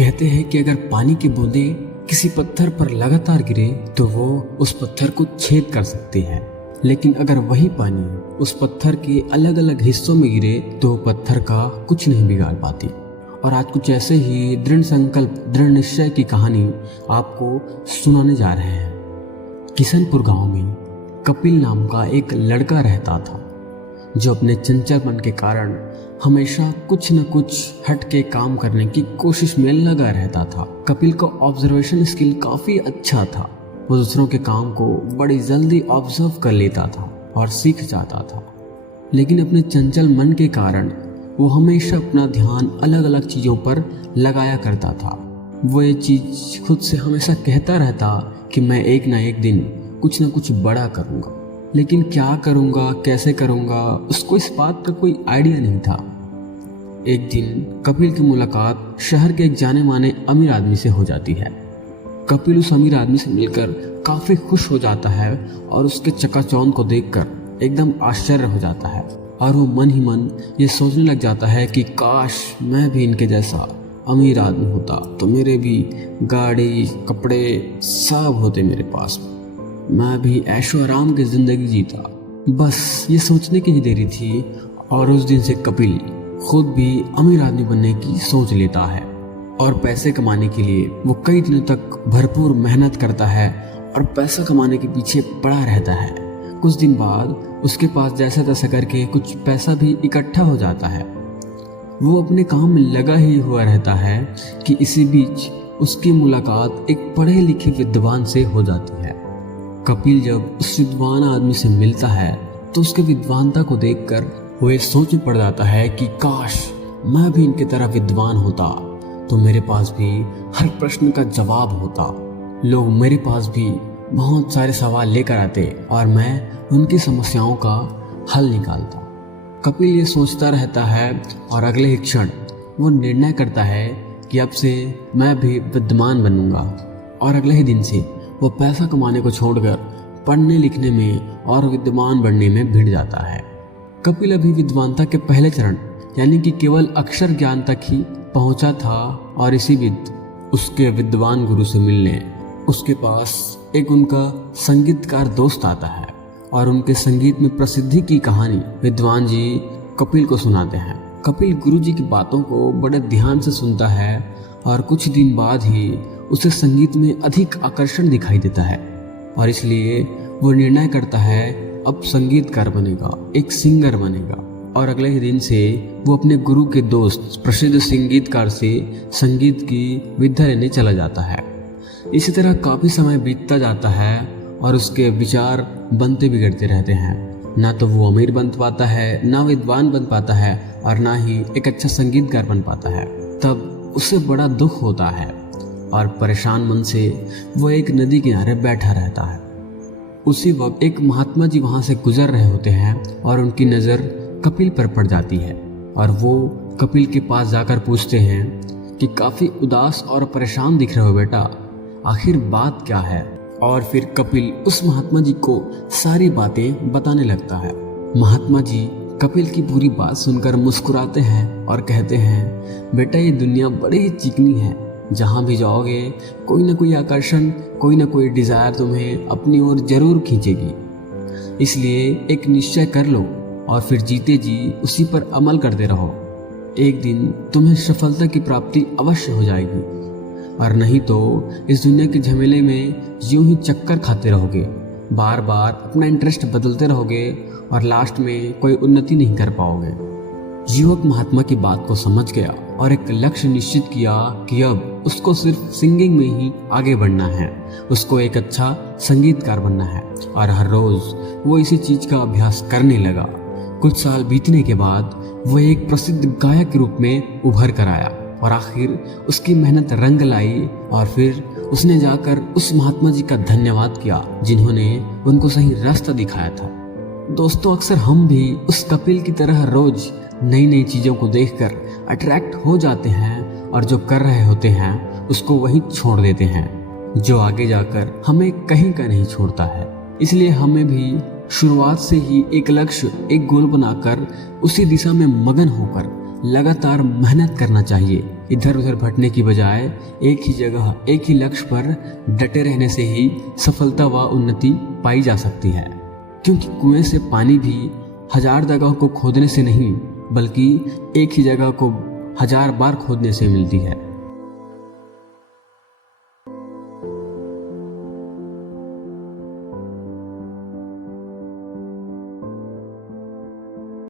कहते हैं कि अगर पानी की बूंदें किसी पत्थर पर लगातार गिरे तो वो उस पत्थर को छेद कर सकती है, लेकिन अगर वही पानी उस पत्थर के अलग अलग हिस्सों में गिरे तो पत्थर का कुछ नहीं बिगाड़ पाती। और आज कुछ ऐसे ही दृढ़ संकल्प दृढ़ निश्चय की कहानी आपको सुनाने जा रहे हैं। किशनपुर गांव में कपिल नाम का एक लड़का रहता था जो अपने चंचलपन के कारण हमेशा कुछ न कुछ हट के काम करने की कोशिश में लगा रहता था। कपिल का ऑब्जर्वेशन स्किल काफ़ी अच्छा था। वो दूसरों के काम को बड़ी जल्दी ऑब्जर्व कर लेता था और सीख जाता था, लेकिन अपने चंचल मन के कारण वो हमेशा अपना ध्यान अलग अलग चीज़ों पर लगाया करता था। वो ये चीज़ खुद से हमेशा कहता रहता कि मैं एक ना एक दिन कुछ ना कुछ बड़ा करूँगा, लेकिन क्या करूँगा, कैसे करूँगा, उसको इस बात का कोई आइडिया नहीं था। एक दिन कपिल की मुलाकात शहर के एक जाने माने अमीर आदमी से हो जाती है। कपिल उस अमीर आदमी से मिलकर काफ़ी खुश हो जाता है और उसके चकाचौंध को देखकर एकदम आश्चर्य हो जाता है और वो मन ही मन ये सोचने लग जाता है कि काश मैं भी इनके जैसा अमीर आदमी होता तो मेरे भी गाड़ी कपड़े सब होते मेरे पास, मैं भी ऐशो आराम की ज़िंदगी जीता। बस ये सोचने की ही देरी थी और उस दिन से कपिल खुद भी अमीर आदमी बनने की सोच लेता है और पैसे कमाने के लिए वो कई दिनों तक भरपूर मेहनत करता है और पैसा कमाने के पीछे पड़ा रहता है। कुछ दिन बाद उसके पास जैसा तैसा करके कुछ पैसा भी इकट्ठा हो जाता है। वो अपने काम में लगा ही हुआ रहता है कि इसी बीच उसकी मुलाकात एक पढ़े लिखे विद्वान से हो जाती है। कपिल जब उस विद्वान आदमी से मिलता है तो उसके विद्वानता को देखकर वो ये सोच में पड़ जाता है कि काश मैं भी इनकी तरह विद्वान होता तो मेरे पास भी हर प्रश्न का जवाब होता, लोग मेरे पास भी बहुत सारे सवाल लेकर आते और मैं उनकी समस्याओं का हल निकालता। कपिल ये सोचता रहता है और अगले ही क्षण वो निर्णय करता है कि अब से मैं भी विद्वान बनूंगा और अगले ही दिन से वो पैसा कमाने को छोड़कर पढ़ने लिखने में और विद्वान बनने में भिड़ जाता है। कपिल अभी विद्वानता के पहले चरण यानी कि केवल अक्षर ज्ञान तक ही पहुंचा था और इसी बीच उसके विद्वान गुरु से मिलने उसके पास एक उनका संगीतकार दोस्त आता है और उनके संगीत में प्रसिद्धि की कहानी विद्वान जी कपिल को सुनाते हैं। कपिल गुरु जी की बातों को बड़े ध्यान से सुनता है और कुछ दिन बाद ही उसे संगीत में अधिक आकर्षण दिखाई देता है और इसलिए वो निर्णय करता है अब संगीतकार बनेगा, एक सिंगर बनेगा। और अगले ही दिन से वो अपने गुरु के दोस्त प्रसिद्ध संगीतकार से संगीत की विद्या लेने चला जाता है। इसी तरह काफ़ी समय बीतता जाता है और उसके विचार बनते बिगड़ते रहते हैं। ना तो वो अमीर बन पाता है, ना विद्वान बन पाता है और ना ही एक अच्छा संगीतकार बन पाता है। तब उसे बड़ा दुख होता है और परेशान मन से वो एक नदी किनारे बैठा रहता है। उसी वक्त एक महात्मा जी वहाँ से गुजर रहे होते हैं और उनकी नज़र कपिल पर पड़ जाती है और वो कपिल के पास जाकर पूछते हैं कि काफ़ी उदास और परेशान दिख रहे हो बेटा, आखिर बात क्या है। और फिर कपिल उस महात्मा जी को सारी बातें बताने लगता है। महात्मा जी कपिल की पूरी बात सुनकर मुस्कुराते हैं और कहते हैं बेटा ये दुनिया बड़ी ही चिकनी है, जहाँ भी जाओगे कोई ना कोई आकर्षण, कोई ना कोई डिज़ायर तुम्हें अपनी ओर जरूर खींचेगी। इसलिए एक निश्चय कर लो और फिर जीते जी उसी पर अमल करते रहो। एक दिन तुम्हें सफलता की प्राप्ति अवश्य हो जाएगी और नहीं तो इस दुनिया के झमेले में यूं ही चक्कर खाते रहोगे, बार बार अपना इंटरेस्ट बदलते रहोगे और लास्ट में कोई उन्नति नहीं कर पाओगे। युवक महात्मा की बात को समझ गया और एक लक्ष्य निश्चित किया कि अब उसको सिर्फ सिंगिंग में ही आगे बढ़ना है, उसको एक अच्छा संगीतकार बनना है और हर रोज वो इसी चीज का अभ्यास करने लगा। कुछ साल बीतने के बाद वो एक प्रसिद्ध गायक के रूप में उभर कर आया और आखिर उसकी मेहनत रंग लाई और फिर उसने जाकर उस महात्मा जी का धन्यवाद किया जिन्होंने उनको सही रास्ता दिखाया था। दोस्तों, अक्सर हम भी उस कपिल की तरह रोज नई नई चीज़ों को देखकर अट्रैक्ट हो जाते हैं और जो कर रहे होते हैं उसको वहीं छोड़ देते हैं, जो आगे जाकर हमें कहीं का नहीं छोड़ता है। इसलिए हमें भी शुरुआत से ही एक लक्ष्य, एक गोल बनाकर उसी दिशा में मगन होकर लगातार मेहनत करना चाहिए इधर उधर भटकने की बजाय एक ही जगह, एक ही लक्ष्य पर डटे रहने से ही सफलता व उन्नति पाई जा सकती है। क्योंकि कुएं से पानी भी 1000 जगहों को खोदने से नहीं, बल्कि एक ही जगह को 1000 बार खोदने से मिलती है।